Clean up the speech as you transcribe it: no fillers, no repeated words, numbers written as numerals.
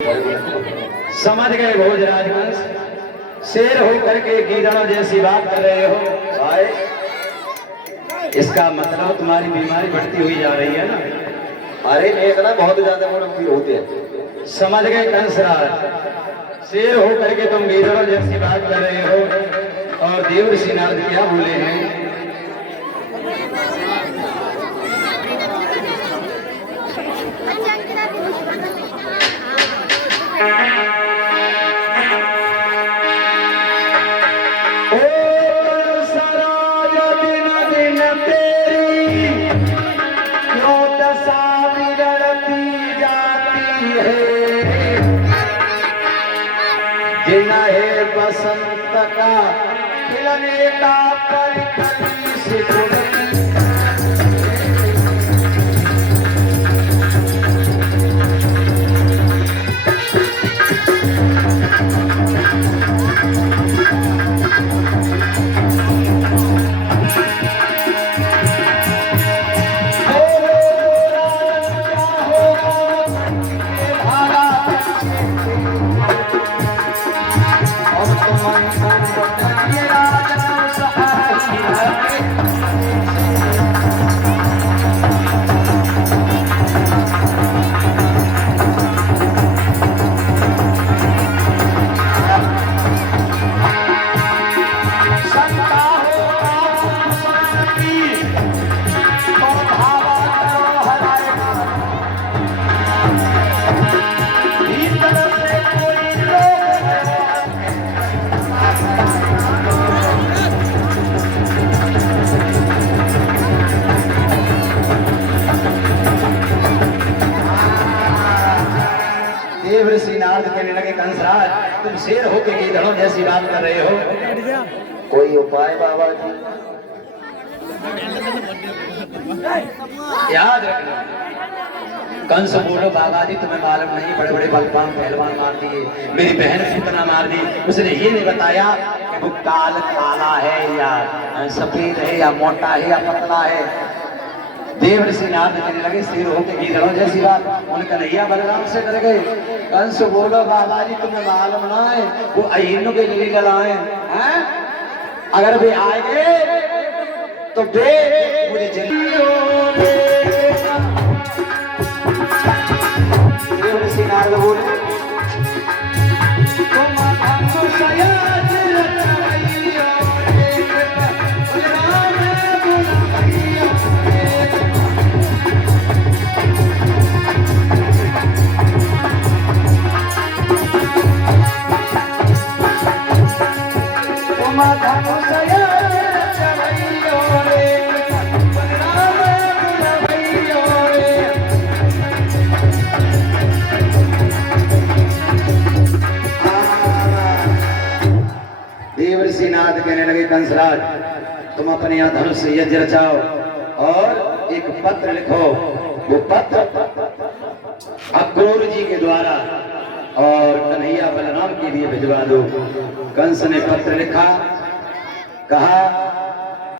समझ गए भोजराज कंस, शेर हो करके गीदड़ों जैसी बात कर रहे हो भाई। इसका मतलब तुम्हारी बीमारी बढ़ती हुई जा रही है ना। अरे देखना बहुत ज्यादा गंभीर होते हैं। समझ गए कंसराज, शेर हो करके तुम गीदड़ों जैसी बात कर रहे हो। और देवर्षि नारद क्या बोले हैं? जिन्हें बसंत का खिलने का परिकली से देवर्षि नारद कहने लगे कंसराज, तुम शेर होके गीदड़ों जैसी बात कर रहे हो, कोई उपाय बाबा जी? याद रखना। कंस बोलो बाबा जी तुम्हें मालूम नहीं, बड़े बड़े बलवान पहलवान मार दिए, मेरी बहन कितना मार दी। उसने ये नहीं बताया कि वो काला है या सफेद है या मोटा है या पतला है। देवर्षि नारद कहने लगे शेर होके गीदड़ों जैसी बात, उनका नैया बलराम से डर गए। कंस बोलो बाबा जी तुम्हें मालूम ना है वो अहिन के लिए लड़ाए हैं, अगर वे आएंगे तो वे मुझे देवर्षि नारद बोले देवर्षि नारद कहने लगे कंसराज तुम अपने यहाँ धनुष से यज्ञ रचाओ और एक पत्र लिखो। वो पत्र अक्रूर जी के द्वारा और कन्हैया बलराम के लिए भिजवा दो। कंस ने पत्र लिखा, कहा